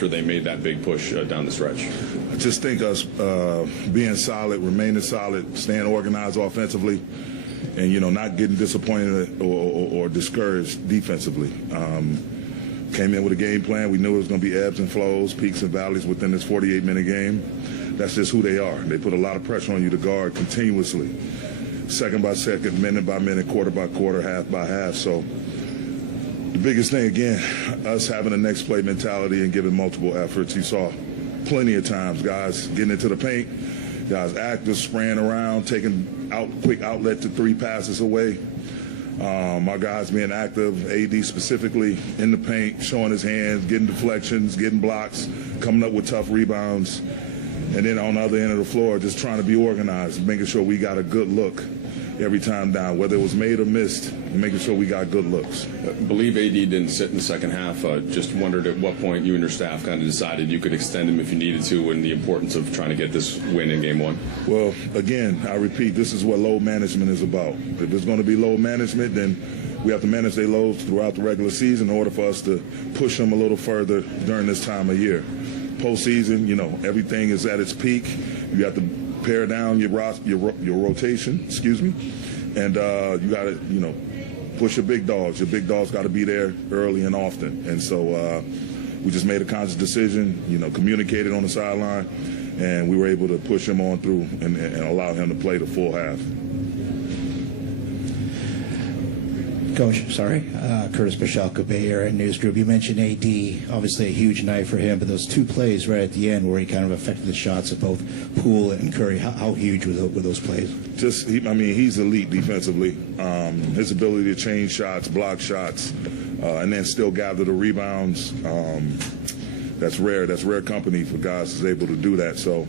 after they made that big push down the stretch? I just think us being solid, remaining solid, staying organized offensively, and, not getting disappointed or discouraged defensively. Came in with a game plan. We knew it was going to be ebbs and flows, peaks and valleys within this 48-minute game. That's just who they are. They put a lot of pressure on you to guard continuously, second by second, minute by minute, quarter by quarter, half by half. So the biggest thing, again, us having a next play mentality and giving multiple efforts. You saw plenty of times guys getting into the paint, guys active, spraying around, taking out quick outlet to 3 passes away. Our guys being active, AD specifically, in the paint, showing his hands, getting deflections, getting blocks, coming up with tough rebounds. And then on the other end of the floor, just trying to be organized, making sure we got a good look every time down, whether it was made or missed, making sure we got good looks. I believe AD didn't sit in the second half. Just wondered at what point you and your staff kind of decided you could extend him if you needed to, and the importance of trying to get this win in Game 1. Well, again, I repeat, this is what load management is about. If there's going to be load management, then we have to manage their loads throughout the regular season in order for us to push them a little further during this time of year. Postseason, everything is at its peak. You have to pare down your rotation, and you got to, push your big dogs. Your big dogs got to be there early and often. And so we just made a conscious decision, communicated on the sideline, and we were able to push him on through and allow him to play the full half. Coach, Curtis Pashalka, Bay Area News Group. You mentioned AD, obviously a huge night for him, but those 2 plays right at the end where he kind of affected the shots of both Poole and Curry, how huge were those plays? He's elite defensively. His ability to change shots, block shots, and then still gather the rebounds, that's rare. That's rare company for guys who's able to do that. So,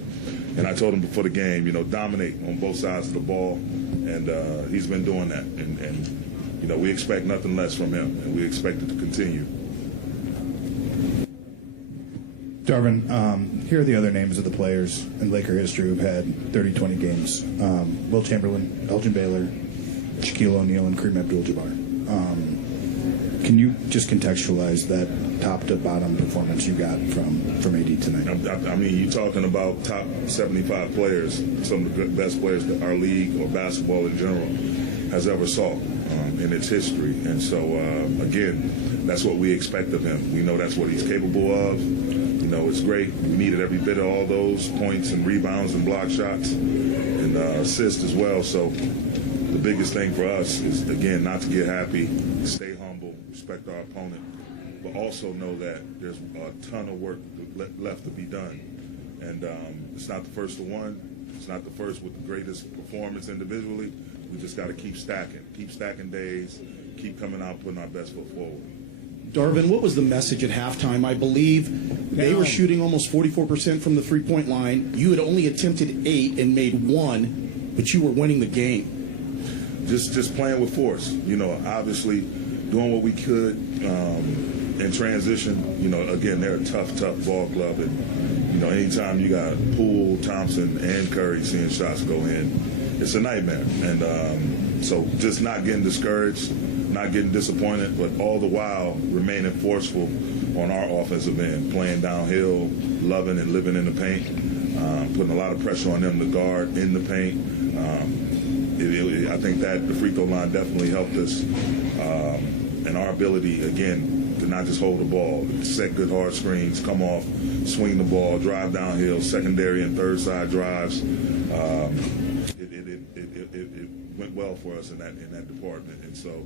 and I told him before the game, dominate on both sides of the ball, and he's been doing that. And we expect nothing less from him, and we expect it to continue. Darvin, here are the other names of the players in Laker history who've had 30-20 games. Will Chamberlain, Elgin Baylor, Shaquille O'Neal, and Kareem Abdul-Jabbar. Can you just contextualize that top-to-bottom performance you got from AD tonight? You're talking about top 75 players, some of the best players that our league or basketball in general has ever saw in its history. And so, again, that's what we expect of him. We know that's what he's capable of. It's great. We needed every bit of all those points and rebounds and block shots and assists as well. So the biggest thing for us is, again, not to get happy, stay humble, respect our opponent, but also know that there's a ton of work left to be done. And it's not the first to one. It's not the first with the greatest performance individually. We just got to keep stacking days, keep coming out, putting our best foot forward. Darvin, what was the message at halftime? I believe they were shooting almost 44% from the three-point line. You had only attempted 8 and made 1, but you were winning the game. Just playing with force. Obviously doing what we could in transition. Again, they're a tough ball club, and anytime you got Poole, Thompson, and Curry seeing shots go in, it's a nightmare. And so just not getting discouraged, not getting disappointed, but all the while remaining forceful on our offensive end, playing downhill, loving and living in the paint, putting a lot of pressure on them to guard in the paint. I think that the free throw line definitely helped us, and our ability, again, to not just hold the ball, set good hard screens, come off, swing the ball, drive downhill, secondary and third side drives. It went well for us in that department, and so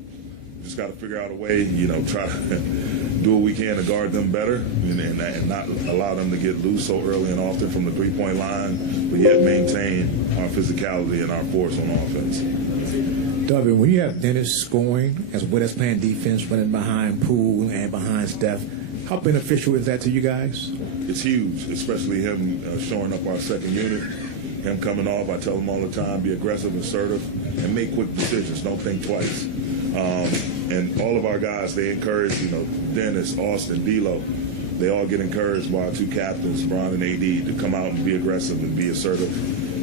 just got to figure out a way, try to do what we can to guard them better and not allow them to get loose so early and often from the three-point line, but yet maintain our physicality and our force on offense. Darvin, when you have Dennis scoring as well as playing defense, running behind Poole and behind Steph, how beneficial is that to you guys? It's huge, especially him showing up our second unit, him coming off. I tell him all the time, be aggressive, assertive, and make quick decisions. Don't think twice. And all of our guys, they encourage, Dennis, Austin, D'Lo, they all get encouraged by our two captains, Bron and AD, to come out and be aggressive and be assertive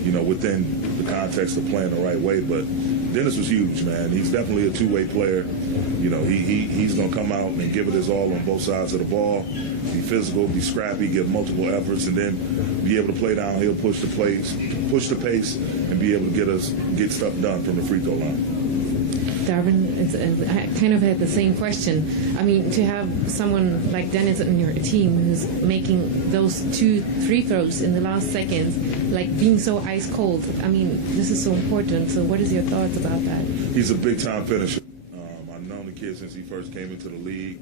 within the context of playing the right way. But Dennis was huge, man. He's definitely a two-way player. He's going to come out and give it his all on both sides of the ball, be physical, be scrappy, give multiple efforts, and then be able to play downhill, push the pace, and be able to get stuff done from the free throw line. Darvin, I kind of had the same question. I mean, to have someone like Dennis on your team who's making those 2 free throws in the last seconds, like being so ice cold, I mean, this is so important. So what is your thoughts about that? He's a big-time finisher. I've known the kid since he first came into the league.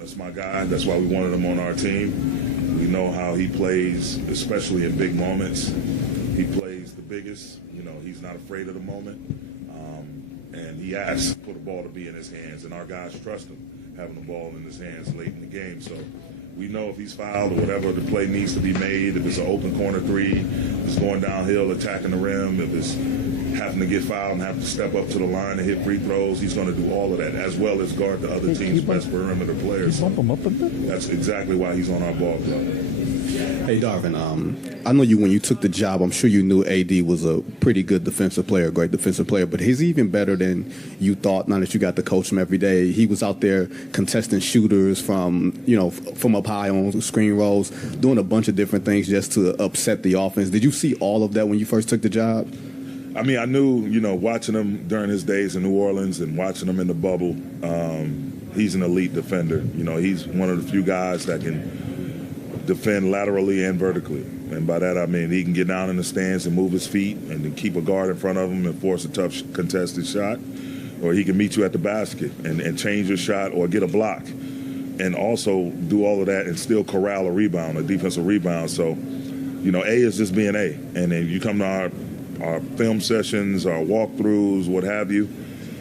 That's my guy. That's why we wanted him on our team. We know how he plays, especially in big moments. He plays the biggest. He's not afraid of the moment. And he asks for the ball to be in his hands, and our guys trust him having the ball in his hands late in the game. So we know if he's fouled or whatever the play needs to be made, if it's an open corner three, if it's going downhill, attacking the rim, if it's having to get fouled and have to step up to the line and hit free throws, he's going to do all of that, as well as guard the other team's best perimeter players. So that's exactly why he's on our ball club. Hey, Darvin, I know when you took the job, I'm sure you knew AD was a pretty good defensive player, great defensive player, but he's even better than you thought now that you got to coach him every day. He was out there contesting shooters from up high on screen rolls, doing a bunch of different things just to upset the offense. Did you see all of that when you first took the job? I mean, I knew, watching him during his days in New Orleans and watching him in the bubble, he's an elite defender. He's one of the few guys that can defend laterally and vertically. And by that, I mean he can get down in the stands and move his feet and then keep a guard in front of him and force a tough contested shot. Or he can meet you at the basket and change your shot or get a block. And also do all of that and still corral a rebound, a defensive rebound. So, A is just being A. And then you come to our film sessions, our walkthroughs, what have you,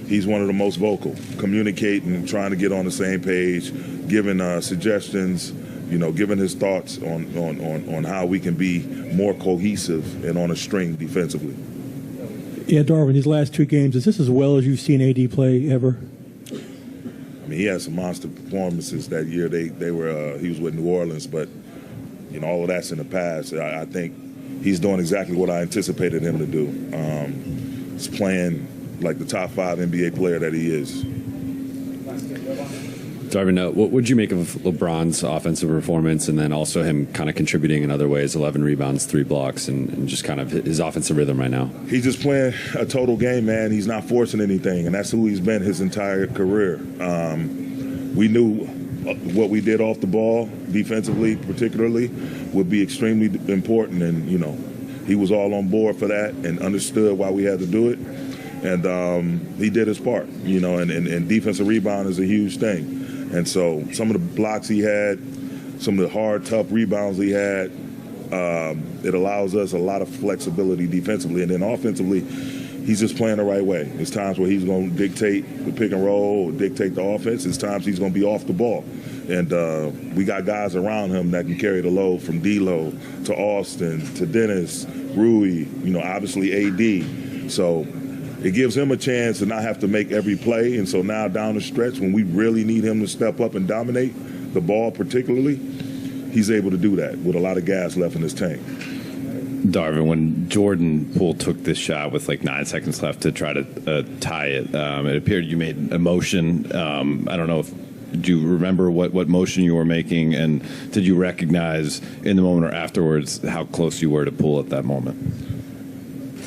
he's one of the most vocal, communicating, trying to get on the same page, giving suggestions, giving his thoughts on how we can be more cohesive and on a string defensively. Yeah, Darvin, these last 2 games, is this as well as you've seen AD play ever? I mean, he had some monster performances that year. He was with New Orleans, but all of that's in the past. I think he's doing exactly what I anticipated him to do. He's playing like the top 5 NBA player that he is. Darvin, what would you make of LeBron's offensive performance and then also him kind of contributing in other ways, 11 rebounds, 3 blocks, and just kind of his offensive rhythm right now? He's just playing a total game, man. He's not forcing anything, and that's who he's been his entire career. We knew what we did off the ball, defensively particularly, would be extremely important, and, he was all on board for that and understood why we had to do it. And he did his part, and defensive rebound is a huge thing. And so some of the blocks he had, some of the hard, tough rebounds he had, it allows us a lot of flexibility defensively. And then offensively, he's just playing the right way. There's times where he's going to dictate the pick and roll or dictate the offense. There's times he's going to be off the ball. And we got guys around him that can carry the load, from D'Lo to Austin to Dennis, Rui, obviously AD. So it gives him a chance to not have to make every play. And so now down the stretch, when we really need him to step up and dominate the ball particularly, he's able to do that with a lot of gas left in his tank. Darvin, when Jordan Poole took this shot with like 9 seconds left to try to tie it, it appeared you made a motion. I don't know if do you remember what motion you were making, and did you recognize in the moment or afterwards how close you were to Poole at that moment?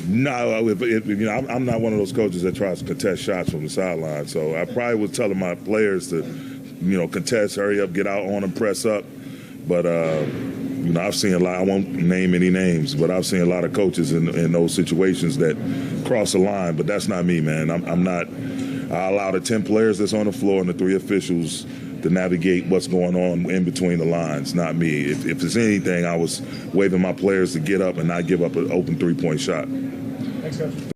No, I'm not one of those coaches that tries to contest shots from the sideline. So I probably was telling my players to, contest, hurry up, get out on them, press up. But, I've seen a lot. I won't name any names, but I've seen a lot of coaches in those situations that cross the line. But that's not me, man. I'm not. I allow the 10 players that's on the floor and the 3 officials to navigate what's going on in between the lines, not me. If it's anything, I was waving my players to get up and not give up an open 3-point shot. Thanks, Coach.